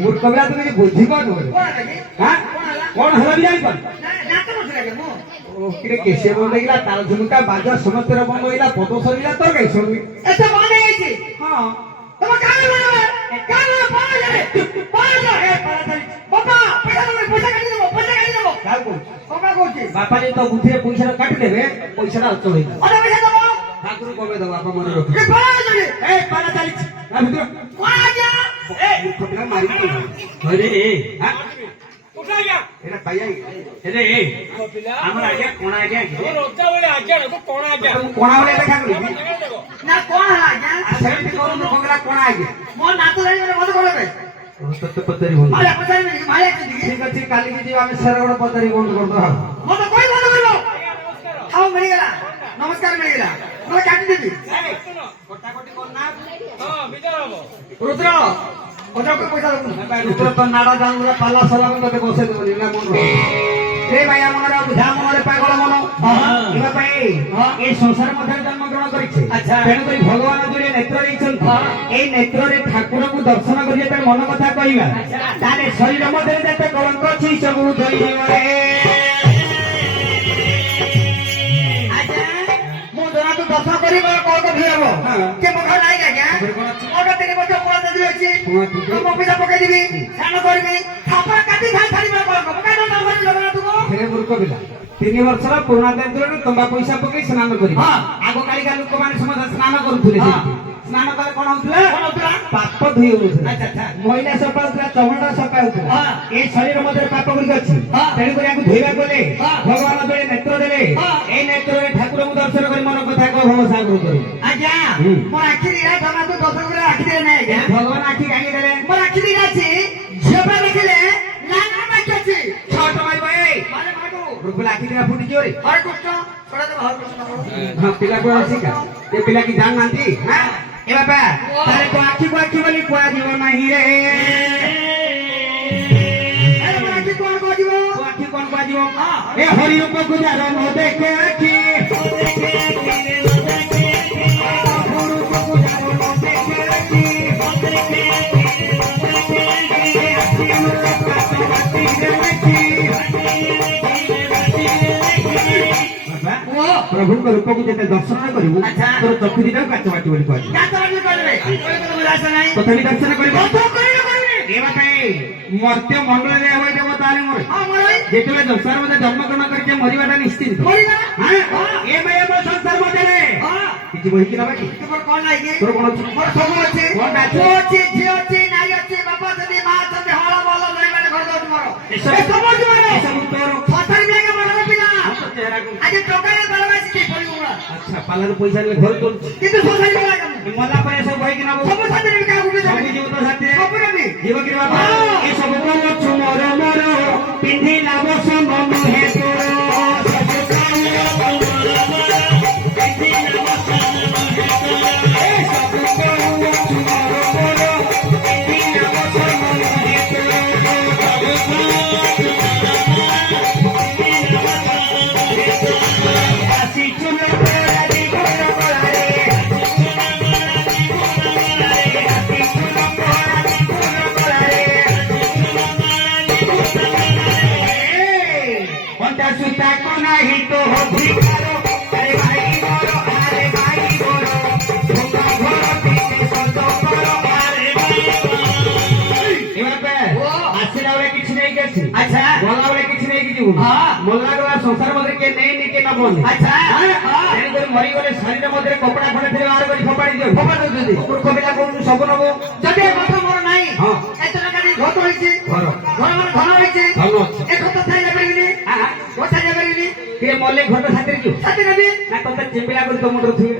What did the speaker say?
মূর্খরা তুমি বুদ্ধি কর হ্যাঁ কোন হলো জানি কিরে কেসে বন্ধ গেলা তাল ঝুমকা বাজা সমস্ত বন্ধ গেলা পদ সরিলা তোর গাই সরবি এটা মানে হইছে হ্যাঁ তোমার কানে মারবে কানে পাওয়া যাবে এ পাড়াতালি বাবা পয়সা কাটি দেব কাল কই বাবা কইছে বাপা যে তো বুদ্ধিরে পয়সা কাটি দেবে পয়সাটা চলে যাবে আরে পয়সা দেব ঠাকুর কবে দেব বাপা মনে রাখো এ পাড়া যাবে এই পাড়াতালি না ভিতর কোয়া যা এ কতটা মারি তো আরে হ্যাঁ উঠা যা এটা পাইয়া এরে আমার আগে কোন আগে রোজা বলে আজ্ঞা না কোন আজ্ঞা কোন বলে দেখা করি না কোয়া হলা যা সেটা কোন কোগলা কোন আগে মো নাতো জানি বলে মত করবে তত্ত্ব পত্তরি বন্ধ মালে পয়সা নেই মালে একটু দিকে ঠিক আছে কালি কি আমি সেরাগড় পত্তরি বন্ধ করতে হবে মত কই বন্ধ করব খাও মিলে গেল নমস্কার মিলে গেল মনে কাটি দিবি কটাকটি কর না হ্যাঁ বিচার হবো রুদ্র ওটা কই পয়সা দেব ভাই রুদ্র তো নাড়া জানলে পাল্লা সালা বন্ধ বসে দেব না মন রে ভাই আমার বুঝা মনে পাগল মন এবা ভাই এই সংসার মধ্যে জন্মগ্রহণ করেছে আচ্ছা তেণু করে ভগবান যদি নেত্র দিয়েছেন এই নেত্রে ঠাকুরଙ୍କୁ দর্শন করি তার মন কথা কইবা তারে শরীর মধ্যে যেতে কলঙ্ক ଅଛି ସବୁ ধরি রে দশা করি বলে কত ভিড়ব কে মুখা নাই আজ্ঞা ওটা 3 বছর পড়া দিবি আছে তুমি পয়সা পকাই দিবি স্নান করবি থাপা কাটি খাই ছাড়ি বলে কলঙ্ক পকাই দন ধরি লগনা তুকো হে মূর্খ পিলা 3 ବର୍ଷର ପୁରୁଣା ଦାୟିତ୍ୱରେ ତମ୍ବା ପଇସା ପକେଇ ସ୍ନାନ କରିବ ଆଗ କାଳିକା ଲୋକମାନେ ସମସ୍ତେ ସ୍ନାନ କରୁଥିଲେ ସ୍ନାନ କଲେ କଣ ହଉଥିଲା ପାପ ଧୋଇ ହଉଥିଲା ମହିଳା ସଫା ହଉଥିଲା ଚମଡ଼ା ସଫା ହଉଥିଲା ଏ ଶରୀର ମଧ୍ୟରେ ପାପ ଗୁଡ଼ିକ ଅଛି ତେଣୁକରି ଆକୁ ଧୋଇବାକୁ ଗଲେ ଭଗବାନ ବେଳେ ନେତ୍ର ଦେଲେ ଏଇ ନେତ୍ରରେ ଠାକୁରଙ୍କୁ ଦର୍ଶନ କରି ମନ କଥା କହ ଭବ ସାଗର କରିବ ଆଜ୍ଞା ମୋ ଆଖି ଦିଟା ଜମା ତ ଦଶ ଗୁରା ଆଖି ଦିଟା ନାହିଁ ଆଜ୍ଞା ଭଗବାନ ଆଖି କାହିଁକି ଦେଲେ ମୋ ଆଖି ଦିଟା ଅଛି ଝିଅ ପା ଦେଖିଲେ ଲାଲ ଆଖି ଅଛି ଛଅଟ ମାରିବ ଏଇ ମାନେ ମାଗୁ ରୁକୁଲା ଆଖି ଦିଟା ଫୁଟି ଜୋରେ ହରେ କୃଷ୍ଣ ଛଡା ଦେବ ହରେ କୃଷ୍ଣ ହଁ ପିଲା କୁଆ ଶିଖା ଏ ପିଲା କି ଜାଣିନାହାନ୍ତି ଏ ବାପା ତାହେଲେ ତୋ ଆଖିକୁ ଆଖି ବୋଲି କୁହାଯିବ ନାହିଁ ରେ ମୋ ଆଖି କଣ କହିବ ତୋ ଆଖି କଣ କୁହାଯିବ ଏ ହରି ରୂପକୁ ଯାର ନ ଦେଖେ ଆଖି ପ୍ରଭୁଙ୍କ ରୂପକୁ ଯେତେ ଦର୍ଶନ କରିବୁ ତୋର ଚକ୍ଷୁ ଦିଟାକୁ କାଚ ବାଟି ବୋଲି କୁହାଯିବ ତଥାପି ଦର୍ଶନ କରିବ ମର୍ତ୍ୟ ମଣ୍ଡଳରେ ହୋଇଯିବ ତାହେଲେ ମୋର ଯେତେବେଳେ ସଂସାର ମଧ୍ୟ ଜନ୍ମଗ୍ରହଣ କରିଛେ ମରିବାଟା ନିଶ୍ଚିନ୍ତ ଏ ଭାଇ ଆମ ସଂସାର ମଧ୍ୟରେ କିଛି ବହିକି ନବା କି କଣ ନାହିଁ ତୋର କଣ ଅଛି ମୋର ସବୁ ଅଛି କଣ ପୁଅ ଅଛି ଝିଅ ଅଛି ନାରୀ ଅଛି ବାପା ଅଛନ୍ତି ମା ଅଛନ୍ତି ହଳ ଭଲ ରହିବାରେ ଘର ଦଉଛି ମୋର ସବୁ ଅଛି ମୋର ଏସବୁ ତୋର ସତରି ବିଘା ବଡ ପିଲା ଆଜି ଟଙ୍କାରେ ଦରବାସି କି ପଡିବ ଆଚ୍ଛା ପାଲାରୁ ପଇସା ନେଲେ ଘରେ ତୋଳୁଛୁ କିନ୍ତୁ ସତରି ବିଘା ମଲା ପରେ ସବୁ ବହିକି ନବ ସବୁ ସତରି ବିଘା ଗୋଟେ ସବୁ ଯିବ ତ ସାଥିରେ ସବୁ ନେବି ଯିବ କି ବାପା ଏ ସବୁ ଅଛୁ ମୋର ମୋର ପିନ୍ଧିଲା ବସ ମନ ହେ ତୋର ସବୁ হ্যাঁ। ମଲା ଗଲା ସଂସାର ମଧ୍ୟରେ କିଏ ନେଇନି କିଏ ନବନି ଆଚ୍ଛା ତେଣୁକରି ମରିଗଲେ ଶରୀର ମଧ୍ୟରେ କପଡା ଖଣ୍ଡେ ଥିଲେ ବାହାର କରି ଫୋପାଡ଼ି ଦିଅ ଫୋପାଡ଼ି ଦଉଛନ୍ତି। ମୂର୍ଖ ପିଲା କହୁଛୁ ସବୁ ନବୁ ଯଦି ଏ କଥା ମୋର ନାହିଁ ହଁ। ଏତେ ଟଙ୍କା ଦେଇ ଘର ହେଇଛି ଘର ଘର ମାନେ ଧନ ହେଇଛି ଧନ ଅଛି। ଏ ଖତ ଥାଇ ଯାଇପାରିବିନି ଆହା, ଗୋଛା ଯାଇପାରିବିନି କିଏ ମଲେ ଘଟ ସାଥିରେ ଯିବ ସାଥି ନେବି ନା ତତେ ଚିମ୍ବିଲା କରି ତୋ ମୁଣ୍ଡରେ ଥିବେ